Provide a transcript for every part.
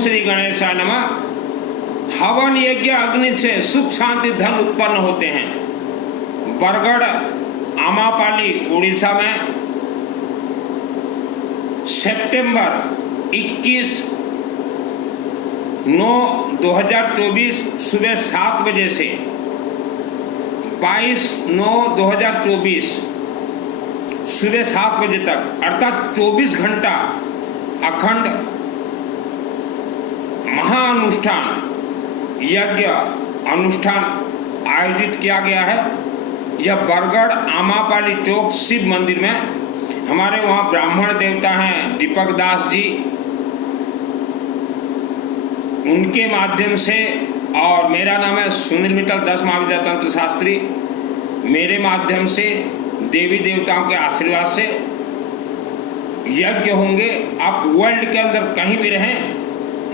श्री गणेशाय नमः। हवन यज्ञ अग्नि से सुख शांति धन उत्पन्न होते हैं। बरगढ़ आमापाली उड़ीसा में सितंबर 21/9/2024 सुबह 7 बजे से 22/9/2024 सुबह 7 बजे तक अर्थात 24 घंटा अखंड महाअनुष्ठान यज्ञ अनुष्ठान आयोजित किया गया है। यह बरगढ़ आमापाली चौक शिव मंदिर में हमारे वहाँ ब्राह्मण देवता हैं दीपक दास जी, उनके माध्यम से, और मेरा नाम है सुनील मित्तल 10 महाविद्या तंत्र शास्त्री, मेरे माध्यम से देवी देवताओं के आशीर्वाद से यज्ञ होंगे। आप वर्ल्ड के अंदर कहीं भी रहें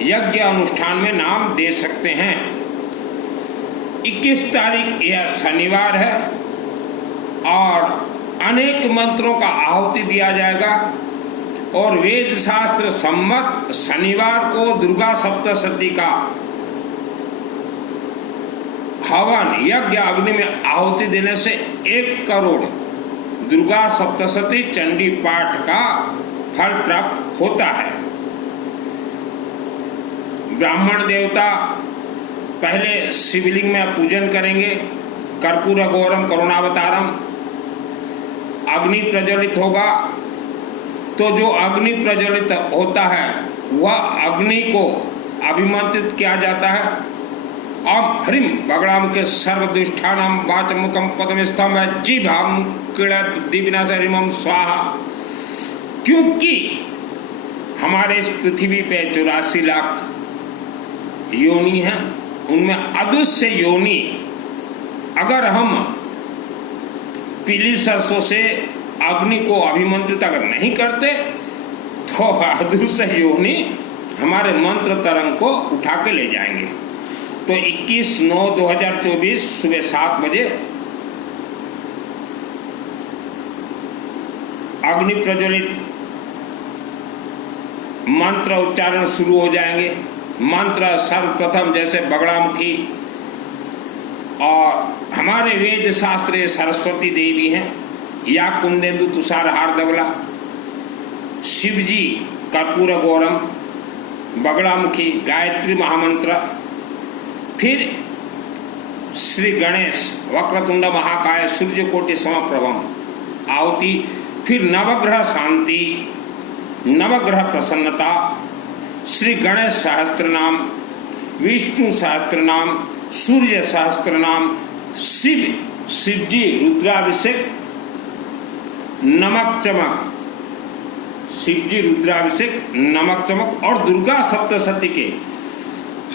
यज्ञ अनुष्ठान में नाम दे सकते हैं। 21 तारीख यह शनिवार है और अनेक मंत्रों का आहुति दिया जाएगा और वेद शास्त्र सम्मत शनिवार को दुर्गा सप्तशती का हवन यज्ञ अग्नि में आहुति देने से 1 करोड़ दुर्गा सप्तशती चंडी पाठ का फल प्राप्त होता है। ब्राह्मण देवता पहले शिवलिंग में पूजन करेंगे, कर्पूर गौरम करुणावतारम, अग्नि प्रज्वलित होगा। तो जो अग्नि प्रज्वलित होता है वह अग्नि को अभिमंत्रित किया जाता है। ओम ह्रीम बगड़ाम के सर्वदुष्टानाम वाचमुखम पदमस्थम जीभाम क्रीड़त दिविनाशरिमम स्वाहा। क्योंकि हमारे इस पृथ्वी पे 84 लाख योनि है, उनमें अदृश्य योनि अगर हम पीली सरसों से अग्नि को अभिमंत्रित अगर नहीं करते तो अदृश्य योनि हमारे मंत्र तरंग को उठा के ले जाएंगे। तो 21/9/2024 सुबह 7 बजे अग्नि प्रज्वलित मंत्र उच्चारण शुरू हो जाएंगे। मंत्र सर्वप्रथम जैसे बगड़ामुखी, और हमारे वेद शास्त्र सरस्वती देवी हैं, या कुंदेंदु तुषार हारदवला, शिवजी कर्पूर गौरम, बगड़ामुखी, गायत्री महामंत्र, फिर श्री गणेश वक्रतुंड महाकाय सूर्यकोटि समप्रभम आहुति, फिर नवग्रह शांति, नवग्रह प्रसन्नता, श्री गणेश सहस्त्र नाम, विष्णु सहस्त्र नाम, सूर्य सहस्त्र नाम, शिवजी रुद्राभिषेक, नमक चमक, शिवजी रुद्राभिषेक, नमक चमक, और दुर्गा सप्तशती के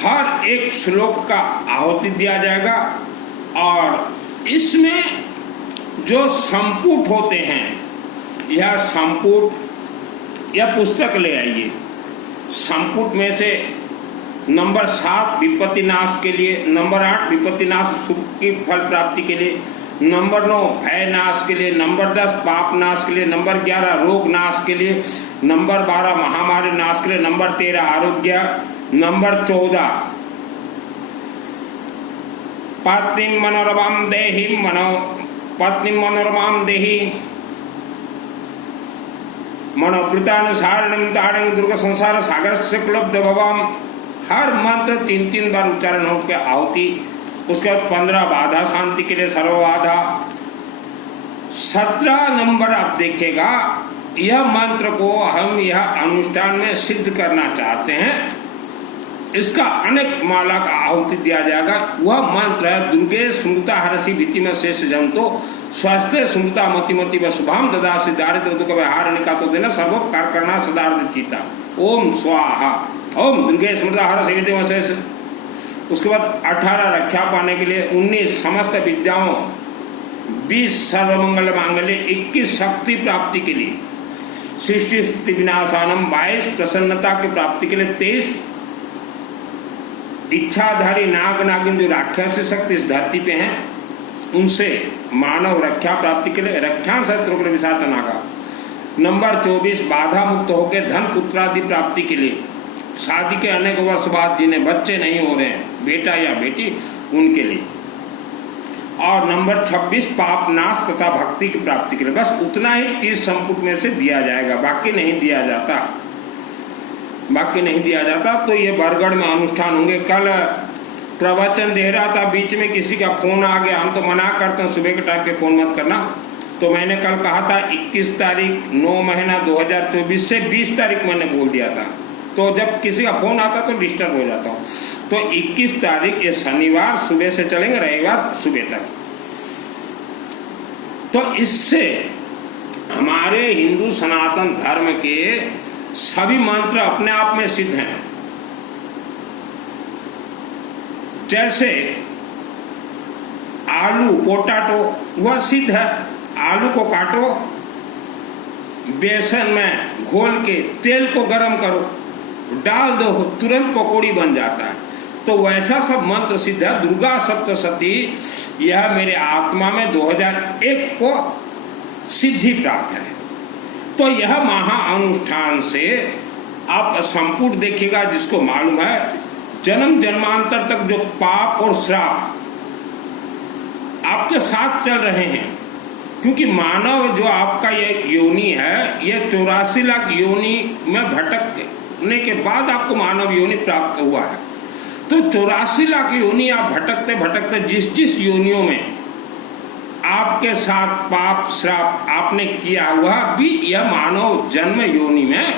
हर एक श्लोक का आहुति दिया जाएगा। और इसमें जो संपुट होते हैं, यह संपुट, यह पुस्तक ले आइए। संपुट में से नंबर 7 विपत्ति नाश के लिए, नंबर 8 विपत्ति नाश सुख की फल प्राप्ति के लिए, नंबर 9 भय नाश के लिए, नंबर 10 पाप नाश के लिए, नंबर 11 रोग नाश के लिए, नंबर 12 महामारी नाश के लिए, नंबर 13 आरोग्य, नंबर 14 पत्नी मनोरमाम देहि पत्नी मनोरमाम देहि मनोवृतानुसारणम तारणम दुर्ग संसार सागर से क्लब्ध भवाम। हर मंत्र 3-3 बार उच्चारण हो के आहुति। उसके बाद 15 बाधा शांति के लिए सर्वबाधा। 17 नंबर आप देखिएगा, यह मंत्र को हम यह अनुष्ठान में सिद्ध करना चाहते हैं, इसका अनेक माला का आहुति दिया जाएगा। वह मंत्र है दुर्गे स्मृता हरसी भीति में शेष जंतो स्वास्थ्य स्मृता मतिमति व शुभाम ददासी दारिद्र दुख हार निकातो देना सर्वोपकार करना सदार्थ चीता। ओम स्वाहा। ओम दुर्गे स्मृता हरसी भीति में शेष। उसके बाद 18 रक्षा पाने के लिए, 19 समस्त विद्याओं, 20 सर्वमंगल मांगल्य, 21 शक्ति प्राप्ति के लिए, सृष्टि स्थिति विनाशानम, 22 प्रसन्नता की प्राप्ति के लिए, 23 इच्छाधारी नाग नागिन जो राक्षस शक्ति इस धरती पे हैं उनसे मानव रक्षा प्राप्ति के लिए, रक्षा शत्रु विशाचना का। नंबर 24 बाधा मुक्त होकर धन पुत्रादि प्राप्ति के लिए, शादी के अनेक वर्ष बाद जिन्हें बच्चे नहीं हो रहे हैं, बेटा या बेटी, उनके लिए। और नंबर 26 पाप नाश तथा भक्ति की प्राप्ति के लिए। बस उतना ही 30 संपुट में से दिया जाएगा, बाकी नहीं दिया जाता, बाकी नहीं दिया जाता। तो ये बरगढ़ में अनुष्ठान होंगे। कल प्रवचन दे रहा था, बीच में किसी का फोन आ गया। हम तो मना करते हैं सुबह के टाइम पे फोन मत करना। तो मैंने कल कहा था 21 तारीख 9 महीना 2024 से 20 तारीख मैंने बोल दिया था। तो जब किसी का फोन आता तो डिस्टर्ब हो जाता हूँ। तो 21 तारीख ये शनिवार सुबह से चलेंगे, रविवार सुबह तक। तो इससे हमारे हिंदू सनातन धर्म के सभी मंत्र अपने आप में सिद्ध हैं। जैसे आलू पोटैटो वह सिद्ध है। आलू को काटो, बेसन में घोल के तेल को गर्म करो, डाल दो, तुरंत पकौड़ी बन जाता है। तो वैसा सब मंत्र सिद्ध है। दुर्गा सप्तशती यह मेरे आत्मा में 2001 को सिद्धि प्राप्त है। तो यह महा अनुष्ठान से आप संपुट देखिएगा, जिसको मालूम है जन्म जन्मांतर तक जो पाप और श्राप आपके साथ चल रहे हैं, क्योंकि मानव जो आपका ये योनि है, ये 84 लाख योनि में भटकने के बाद आपको मानव योनि प्राप्त हुआ है। तो 84 लाख योनि आप भटकते भटकते जिस जिस योनियों में आपके साथ पाप श्राप आपने किया, वह भी यह मानव जन्म योनि में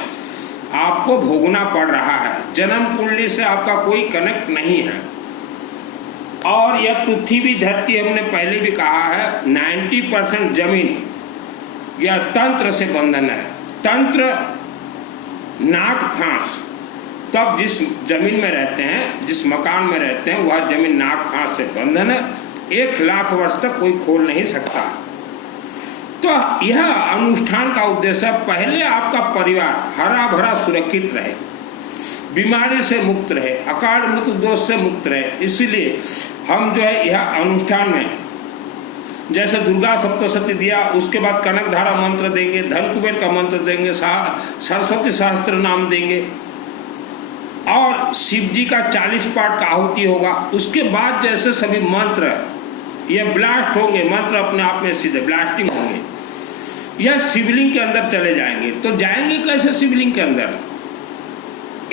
आपको भोगना पड़ रहा है। जन्म कुंडली से आपका कोई कनेक्ट नहीं है। और यह पृथ्वी धरती, हमने पहले भी कहा है, 90% जमीन यह तंत्र से बंधन है। तंत्र नाक फांस, तब जिस जमीन में रहते हैं, जिस मकान में रहते हैं, वह जमीन नाक फांस से बंधन है। 1 लाख वर्ष तक कोई खोल नहीं सकता। तो यह अनुष्ठान का उद्देश्य, पहले आपका परिवार हरा भरा सुरक्षित रहे, बीमारी से मुक्त रहे, अकाल मृत्यु दोष से मुक्त रहे। इसलिए हम जो है यह अनुष्ठान में जैसे दुर्गा सप्तशती दिया, उसके बाद कनकधारा मंत्र देंगे, धन कुबेर का मंत्र देंगे, सरस्वती सहस्त्र नाम देंगे, और शिव जी का 40 पाठ का आहुति होगा। उसके बाद जैसे सभी मंत्र ये ब्लास्ट होंगे, मंत्र अपने आप में सीधे ब्लास्टिंग होंगे, यह शिवलिंग के अंदर चले जाएंगे। तो जाएंगे कैसे शिवलिंग के अंदर?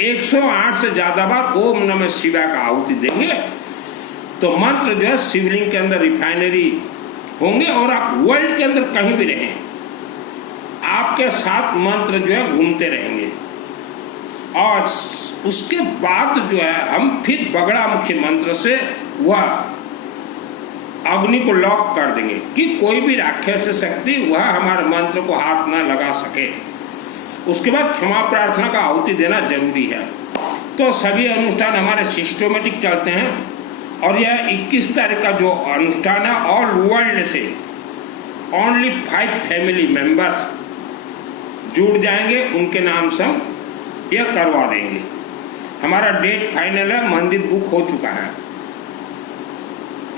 108 से ज्यादा बार ओम नमः शिवाय का आहुति देंगे, तो मंत्र जो है शिवलिंग के अंदर रिफाइनरी होंगे। और आप वर्ल्ड के अंदर कहीं भी रहें, आपके साथ मंत्र जो है घूमते रहेंगे। और उसके बाद जो है हम फिर बगड़ा मुख्य मंत्र से वह अग्नि को लॉक कर देंगे कि कोई भी राक्षस शक्ति वह हमारे मंत्र को हाथ न लगा सके। उसके बाद क्षमा प्रार्थना का आहुति देना जरूरी है। तो सभी अनुष्ठान हमारे सिस्टमेटिक चलते हैं। और यह 21 तारीख का जो अनुष्ठान है, ऑल वर्ल्ड से ओनली 5 फैमिली मेंबर्स जुड़ जाएंगे, उनके नाम से हम यह करवा देंगे। हमारा डेट फाइनल है, मंदिर बुक हो चुका है।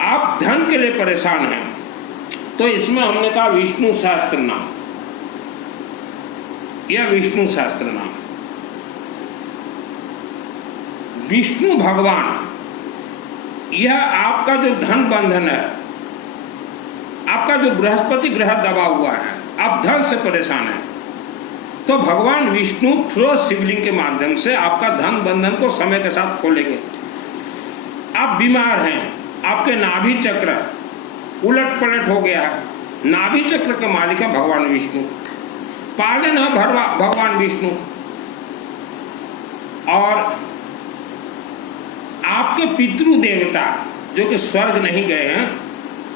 आप धन के लिए परेशान हैं, तो इसमें हमने कहा विष्णु सहस्त्र नाम, यह विष्णु सहस्त्र नाम, विष्णु भगवान, यह आपका जो धन बंधन है, आपका जो बृहस्पति ग्रह दबा हुआ है, आप धन से परेशान हैं, तो भगवान विष्णु थ्रू शिवलिंग के माध्यम से आपका धन बंधन को समय के साथ खोलेंगे। आप बीमार हैं, आपके नाभि चक्र उलट पलट हो गया है, नाभि चक्र के मालिक है भगवान विष्णु, पालन है भगवान विष्णु। और आपके पितृ देवता जो कि स्वर्ग नहीं गए हैं,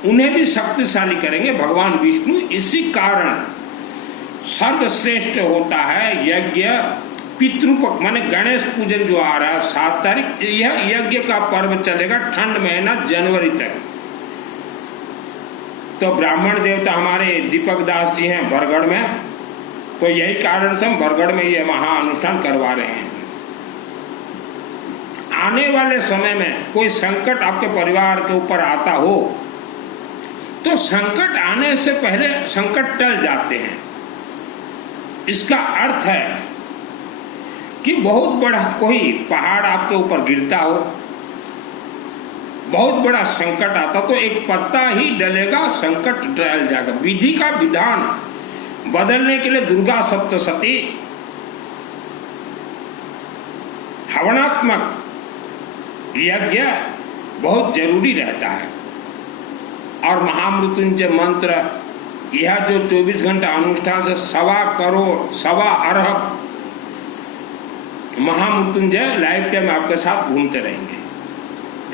उन्हें भी शक्तिशाली करेंगे भगवान विष्णु। इसी कारण सर्वश्रेष्ठ होता है यज्ञ पितृपक्ष, माने गणेश पूजन जो आ रहा है 7 तारीख, यह यज्ञ का पर्व चलेगा ठंड महीना जनवरी तक। तो ब्राह्मण देवता हमारे दीपक दास जी हैं बरगढ़ में, तो यही कारण से हम बरगढ़ में यह महाअनुष्ठान करवा रहे हैं। आने वाले समय में कोई संकट आपके परिवार के ऊपर आता हो, तो संकट आने से पहले संकट टल जाते हैं। इसका अर्थ है कि बहुत बड़ा कोई पहाड़ आपके ऊपर गिरता हो, बहुत बड़ा संकट आता तो एक पत्ता ही डलेगा, संकट टल जाएगा। विधि का विधान बदलने के लिए दुर्गा सप्तशती हवनात्मक यज्ञ बहुत जरूरी रहता है। और महामृत्युंजय मंत्र, यह जो 24 घंटा अनुष्ठान से 1.25 करोड़ 1.25 अरब महामृत्युंजय लाइफ टाइम आपके साथ घूमते रहेंगे।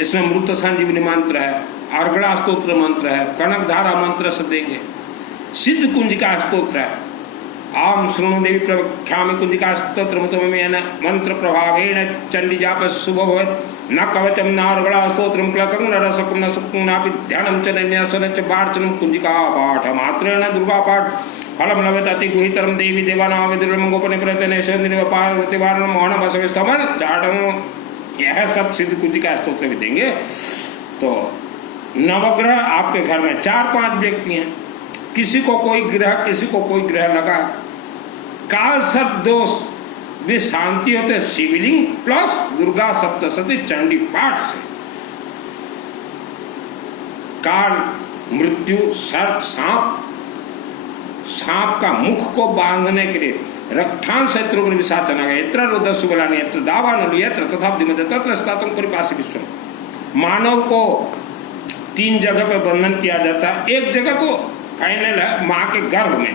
इसमें मृत संजीवनी मंत्र है, अर्गड़ा स्तोत्र मंत्र है, कनक धारा मंत्र से देंगे, सिद्ध कुंजिका स्तोत्र है, आम शृणु देवी प्रख्यामि कुंजिका स्तोत्र मंत्र प्रभावेण चंडी जाप शुभ भवेत् न कवचम न अर्गड़ा स्तोत्रम क्लकं न रसकं न सुखं नापि ध्यानं च न्यासनं च वार्चनं कुंजिका पाठ मात्रेण दुर्गा पाठ फलम लभते अति गुहितरम देवी देवानां विदुरम गोपने प्रत्यनेश्वर पार्वती वारणम मोहन बसवेस्तमन चाटम, यह सब सिद्ध कुंजिका स्तोत्र भी देंगे। तो नवग्रह आपके घर में 4-5 व्यक्ति हैं, किसी को कोई ग्रह लगा, काल सर्प दोष भी शांति होते शिवलिंग प्लस दुर्गा सप्तशती चंडी पाठ से। काल मृत्यु सर्प सांप का मुख को बांधने के लिए रक्षान शत्रु विशाचन यत्र रुद्रसु बलानि यत्र दावानल यत्र तथा विमते तत्र स्तातुं परिपासि विश्वम। मानव को 3 जगह पे बंधन किया जाता है। एक जगह तो फाइनल है माँ के गर्भ में,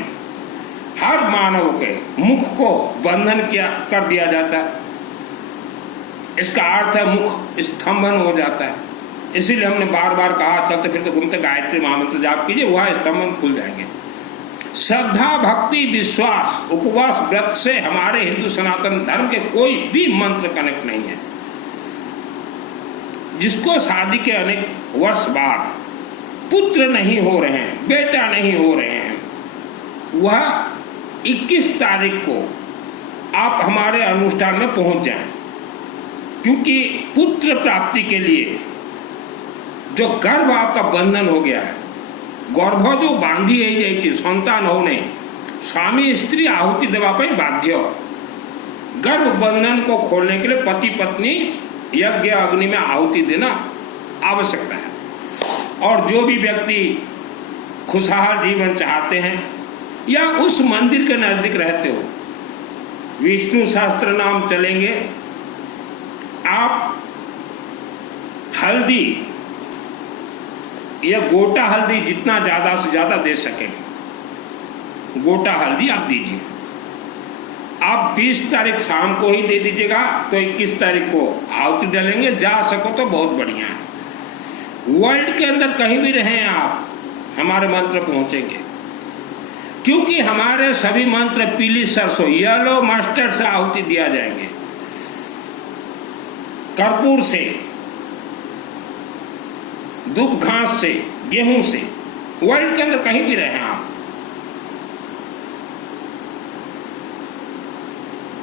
हर मानव के मुख को बंधन कर दिया जाता है। इसका अर्थ है मुख स्तंभन हो जाता है। इसीलिए हमने बार बार कहा चलते फिरते घूमते गायत्री महामंत्र जाप कीजिए, वह स्तंभन खुल जाएंगे। श्रद्धा भक्ति विश्वास उपवास व्रत से हमारे हिंदू सनातन धर्म के कोई भी मंत्र कनेक्ट नहीं है। जिसको शादी के अनेक वर्ष बाद पुत्र नहीं हो रहे हैं, बेटा नहीं हो रहे हैं, वह 21 तारीख को आप हमारे अनुष्ठान में पहुंच जाएं, क्योंकि पुत्र प्राप्ति के लिए जो गर्भ आपका बंधन हो गया है, गर्भ जो बांधी है संतान हो नहीं, स्वामी स्त्री आहुति देवा पर बाध्य। गर्भ बंधन को खोलने के लिए पति पत्नी यज्ञ अग्नि में आहुति देना आवश्यकता है। और जो भी व्यक्ति खुशहाल जीवन चाहते हैं या उस मंदिर के नजदीक रहते हो, विष्णु सहस्त्र नाम चलेंगे। आप हल्दी या गोटा हल्दी जितना ज्यादा से ज्यादा दे सकें, गोटा हल्दी आप दीजिए। आप 20 तारीख शाम को ही दे दीजिएगा तो 21 तारीख को आहुति डालेंगे। जा सको तो बहुत बढ़िया है। वर्ल्ड के अंदर कहीं भी रहें आप, हमारे मंत्र पहुंचेंगे, क्योंकि हमारे सभी मंत्र पीली सरसों येलो मस्टर्ड से आहुति दिया जाएंगे, कर्पूर से, दुब घास से, गेहूं से। वर्ल्ड के अंदर कहीं भी रहें आप,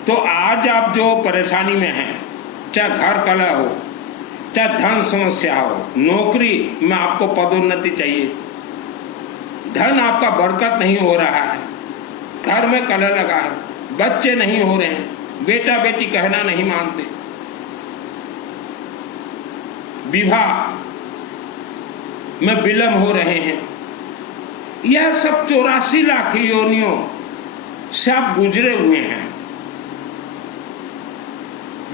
तो आज आप जो परेशानी में हैं, चाहे घर कलह हो, चाहे धन समस्या हो, नौकरी में आपको पदोन्नति चाहिए, धन आपका बरकत नहीं हो रहा है, घर में कलह लगा है, बच्चे नहीं हो रहे हैं, बेटा बेटी कहना नहीं मानते, विवाह में विलंब हो रहे हैं, यह सब 84 लाख योनियों से आप गुजरे हुए हैं,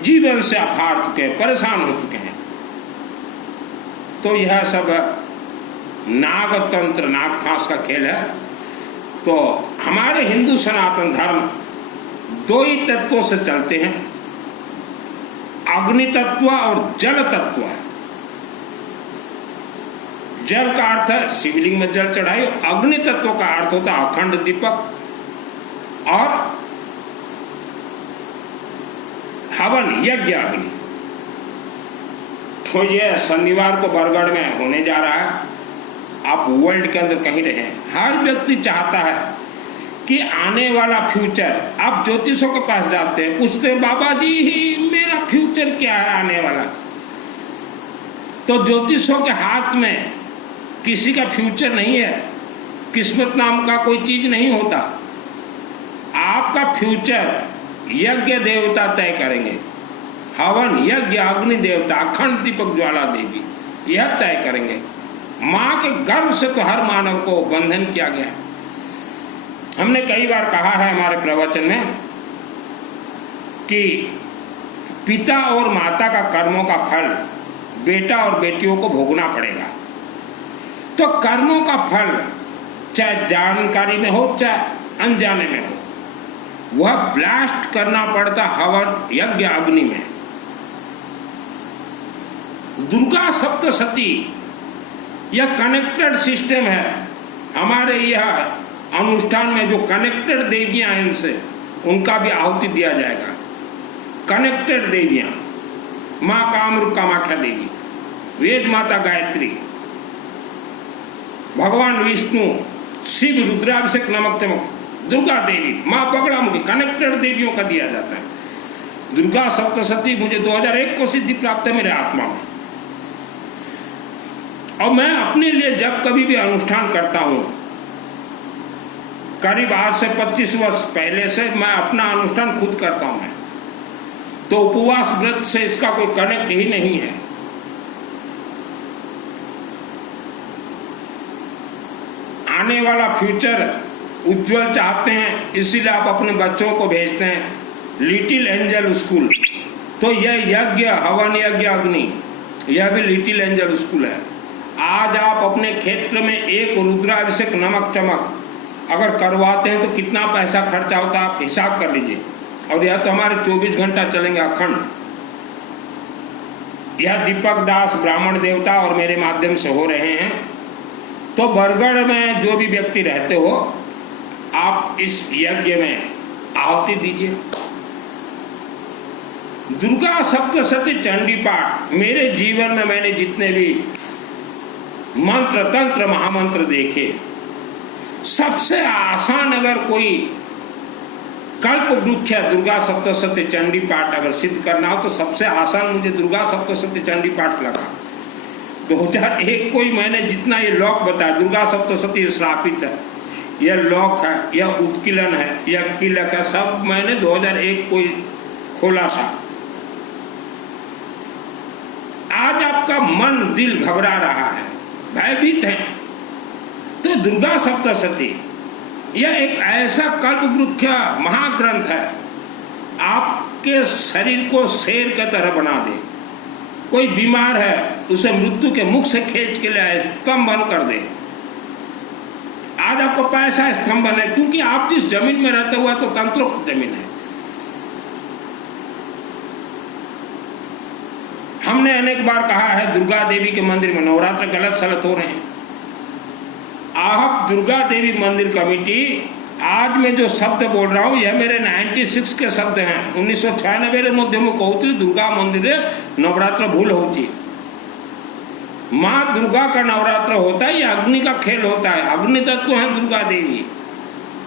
जीवन से आप हार चुके हैं, परेशान हो चुके हैं। तो यह सब नाग तंत्र नाग फांस का खेल है। तो हमारे हिंदू सनातन धर्म 2 ही तत्वों से चलते हैं, अग्नि तत्व और जल तत्व। जल का अर्थ है शिवलिंग में जल चढ़ाई, अग्नि तत्व का अर्थ होता है अखंड दीपक और हवन यज्ञ अग्नि। तो ये शनिवार को बरगढ़ में होने जा रहा है। आप वर्ल्ड के अंदर कहीं रहे, हर व्यक्ति चाहता है कि आने वाला फ्यूचर, आप ज्योतिषों के पास जाते हैं, पूछते हैं बाबा जी ही मेरा फ्यूचर क्या है आने वाला। तो ज्योतिषों के हाथ में किसी का फ्यूचर नहीं है, किस्मत नाम का कोई चीज नहीं होता। आपका फ्यूचर यज्ञ देवता तय करेंगे। हवन यज्ञ अग्नि देवता अखंड दीपक ज्वाला देवी यह तय करेंगे। माँ के गर्भ से तो हर मानव को बंधन किया गया है। हमने कई बार कहा है हमारे प्रवचन में कि पिता और माता का कर्मों का फल बेटा और बेटियों को भोगना पड़ेगा। तो कर्मों का फल चाहे जानकारी में हो चाहे अनजाने में हो, वह ब्लास्ट करना पड़ता हवन यज्ञ अग्नि में। दुर्गा सप्तशती यह कनेक्टेड सिस्टम है। हमारे यह अनुष्ठान में जो कनेक्टेड देवियां हैं इनसे उनका भी आहुति दिया जाएगा। कनेक्टेड देवियां माँ कामरूप कामाख्या देवी, वेद माता गायत्री, भगवान विष्णु, शिव रुद्राभिषेक नमक चमक, दुर्गा देवी, माँ बगड़ामुखी, कनेक्टेड देवियों का दिया जाता है। दुर्गा सप्तशती मुझे 2001 को सिद्धि प्राप्त है मेरे आत्मा में। और मैं अपने लिए जब कभी भी अनुष्ठान करता हूं, करीब आज से 25 वर्ष पहले से मैं अपना अनुष्ठान खुद करता हूं। मैं तो उपवास व्रत से इसका कोई कनेक्ट ही नहीं है। आने वाला फ्यूचर उज्जवल चाहते हैं, इसीलिए आप अपने बच्चों को भेजते हैं लिटिल एंजल स्कूल। तो यह यज्ञ हवन यज्ञ अग्नि यह भी लिटिल एंजल स्कूल है। आज आप अपने क्षेत्र में एक रुद्राभिषेक नमक चमक अगर करवाते हैं तो कितना पैसा खर्चा होता है आप हिसाब कर लीजिए। और यह तो हमारे 24 घंटा चलेंगे अखंड। यह दीपक दास ब्राह्मण देवता और मेरे माध्यम से हो रहे हैं। तो बरगढ़ में जो भी व्यक्ति रहते हो आप इस यज्ञ में आहुति दीजिए। दुर्गा सप्तशती चंडी पाठ मेरे जीवन में मैंने जितने भी मंत्र तंत्र महामंत्र देखे, सबसे आसान अगर कोई कल्प वृक्ष है दुर्गा सप्तशती चंडी पाठ अगर सिद्ध करना हो तो सबसे आसान मुझे दुर्गा सप्तशती चंडी पाठ लगा। 2001 को ही मैंने जितना ये लॉक बताया, दुर्गा सप्तशती श्रापित है, यह लॉक है, यह उत्कीलन है, यह कीलक है, सब मैंने 2001 को ही खोला था। आज आपका मन दिल घबरा रहा है, भयभीत है, तो दुर्गा सप्तशती यह एक ऐसा कल्प वृक्ष महाग्रंथ है, आपके शरीर को शेर की तरह बना दे। कोई बीमार है उसे मृत्यु के मुख से खींच के ले आए, स्तंभन कर दे। आज आपको पैसा स्तंभन है क्योंकि आप जिस जमीन में रहते हुए तो तंत्रोक्त जमीन है। हमने अनेक बार कहा है दुर्गा देवी के मंदिर में नवरात्र गलत सलत हो रहे हैं। आप दुर्गा देवी मंदिर कमेटी आज मैं जो शब्द बोल रहा हूं यह मेरे 96 के शब्द हैं। 1996 मध्य में कहती दुर्गा मंदिर नवरात्र भूल होती। माँ दुर्गा का नवरात्र होता है, यह अग्नि का खेल होता है। अग्नि तत्व है दुर्गा देवी।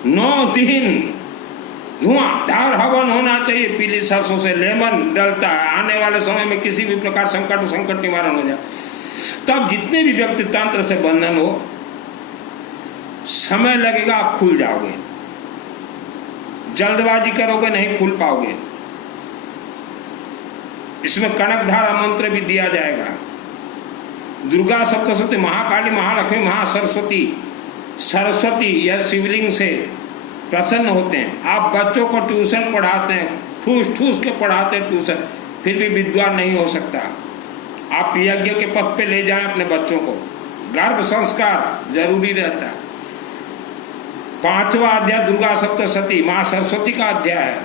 9 दिन धुआंधार हवन होना चाहिए, पीली सरसों से लेमन डलता है। आने वाले समय में किसी भी प्रकार संकट निवारण हो जाए। तब जितने भी व्यक्ति तंत्र से बंधन हो, समय लगेगा, आप खुल जाओगे। जल्दबाजी करोगे नहीं खुल पाओगे। इसमें कनकधारा मंत्र भी दिया जाएगा। दुर्गा सप्तशती, महाकाली, महालक्ष्मी, महासरस्वती, सरस्वती यह शिवलिंग से प्रसन्न होते हैं। आप बच्चों को ट्यूशन पढ़ाते हैं, ठूस ठूस के पढ़ाते हैं ट्यूशन, फिर भी विद्वान नहीं हो सकता। आप यज्ञ के पथ पे ले जाएं अपने बच्चों को। गर्भ संस्कार जरूरी रहता है। 5वां अध्याय दुर्गा सप्तशती माँ सरस्वती का अध्याय है।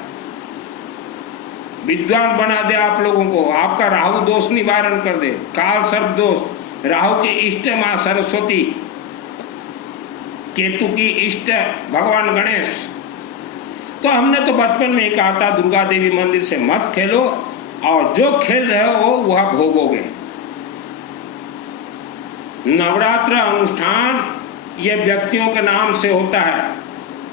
विद्वान बना दे आप लोगों को। आपका राहु दोष निवारण कर दे, काल सर्प दोष। राहु की इष्ट माँ सरस्वती, केतु की इष्ट भगवान गणेश। तो हमने तो बचपन में ही कहा था दुर्गा देवी मंदिर से मत खेलो, और जो खेल रहे हो वह भोगोगे। नवरात्र अनुष्ठान ये व्यक्तियों के नाम से होता है।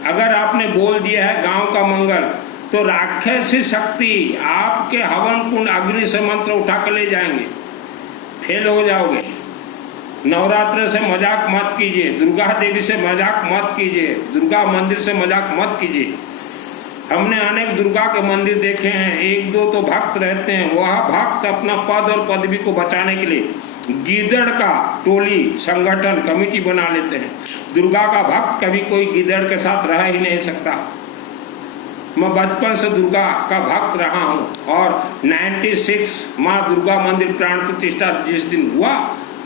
अगर आपने बोल दिया है गांव का मंगल, तो राक्षसी शक्ति आपके हवन कुंड अग्नि से मंत्र उठा कर ले जाएंगे, फेल हो जाओगे। नवरात्र से मजाक मत कीजिए, दुर्गा देवी से मजाक मत कीजिए, दुर्गा मंदिर से मजाक मत कीजिए। हमने अनेक दुर्गा के मंदिर देखे हैं, एक दो तो भक्त रहते हैं, वह भक्त अपना पद और पदवी को बचाने के लिए गीदड़ का टोली संगठन कमेटी बना लेते हैं। दुर्गा का भक्त कभी कोई गीदड़ के साथ रह ही नहीं सकता। मैं बचपन से दुर्गा का भक्त रहा हूँ और 96 माँ दुर्गा मंदिर प्राण प्रतिष्ठा जिस दिन हुआ,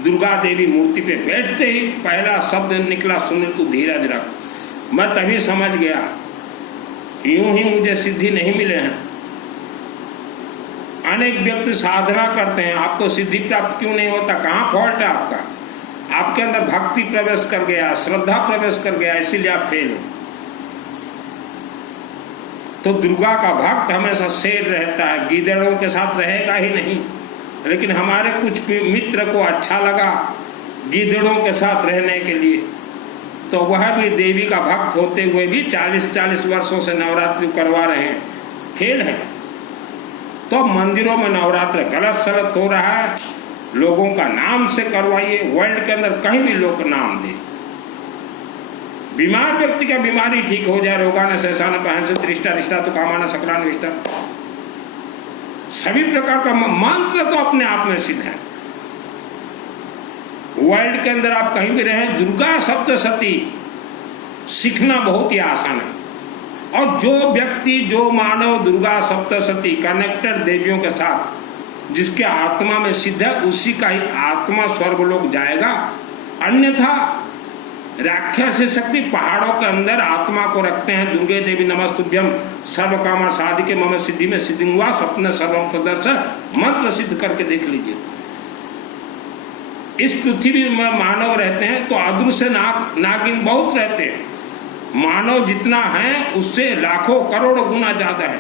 दुर्गा देवी मूर्ति पे बैठते ही पहला शब्द निकला, सुन तू धीरज रख। मैं तभी समझ गया, यूं ही मुझे सिद्धि नहीं मिले हैं। अनेक व्यक्ति साधना करते हैं, आपको सिद्धि प्राप्त क्यों नहीं होता? कहाँ फॉल्ट है आपका? आपके अंदर भक्ति प्रवेश कर गया, श्रद्धा प्रवेश कर गया, इसीलिए आप फेल हो। तो दुर्गा का भक्त हमेशा शेर रहता है, गीदड़ों के साथ रहेगा ही नहीं। लेकिन हमारे कुछ मित्र को अच्छा लगा गीदड़ों के साथ रहने के लिए, तो वह भी देवी का भक्त होते हुए भी 40-40 वर्षों से नवरात्रि करवा रहे हैं, फेल है। तो मंदिरों में नवरात्र गलत सलत हो रहा है, लोगों का नाम से करवाइए। वर्ल्ड के अंदर कहीं भी लोग नाम दे, बीमार व्यक्ति का बीमारी ठीक हो जाए, रोगान सहसा न पहन से दृष्टा रिष्टा तो कामाना सक्रान विष्टा, सभी प्रकार का मंत्र तो अपने आप में सिद्ध है। वर्ल्ड के अंदर आप कहीं भी रहें, दुर्गा सप्तशती सीखना बहुत ही आसान है। और जो व्यक्ति, जो मानव दुर्गा सप्तशती कनेक्टेड देवियों के साथ जिसके आत्मा में सिद्ध है, उसी का ही आत्मा स्वर्गलोक जाएगा। अन्यथा राक्षसी शक्ति पहाड़ों के अंदर आत्मा को रखते हैं। दुर्गे देवी नमस्तुभ्यम सर्व कामा साधिके मम सिद्धि में सिद्धिंगवा स्वप्न सर्वम प्रदर्शन मंत्र सिद्ध करके देख लीजिए। इस पृथ्वी में मानव रहते हैं तो अदृश्य नागिन बहुत रहते हैं। मानव जितना है उससे लाखों करोड़ों गुना ज्यादा है।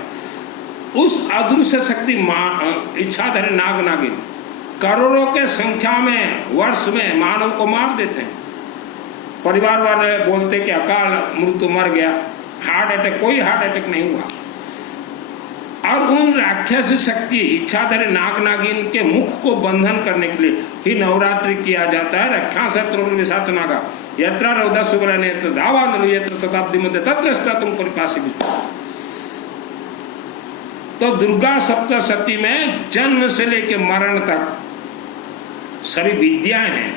उस अदृश्य शक्ति इच्छाधारी नाग नागिन करोड़ों के संख्या में वर्ष में मानव को मार देते हैं। परिवार वाले बोलते कि अकाल मृत्यु मर गया, हार्ट अटैक, कोई हार्ट अटैक नहीं हुआ। और उन राक्षसी शक्ति इच्छाधारी नाग नागिन के मुख को बंधन करने के लिए ही नवरात्रि किया जाता है। रक्षा शत्रु विषात नागा यत्रा रौदा सुबरा नेत्र धावा नलु शताब्दी मध्य तत्र तुम परिपासी विश्व। तो दुर्गा सप्तशती में जन्म से लेकर मरण तक सभी विद्याएं हैं।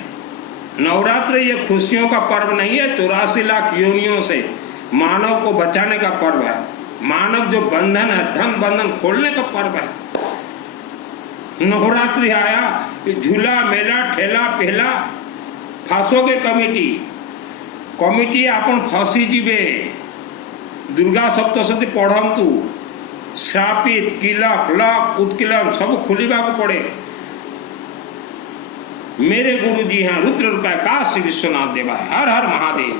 नवरात्र ये खुशियों का पर्व नहीं है, 84 लाख योनियों से मानव को बचाने का पर्व है। मानव जो बंधन है, धन बंधन खोलने का पर्व है। नवरात्रि आया, झूला मेला ठेला पहला फांसोगे कमिटी आपण फांसी जीवे। दुर्गा सप्तशती पढ़ंतु, श्रापित किलक लक उत्किलम सब खुलिबा को पड़े। मेरे गुरु जी हैं रुद्र रूपा काशी विश्वनाथ देवा। हर हर महादेव।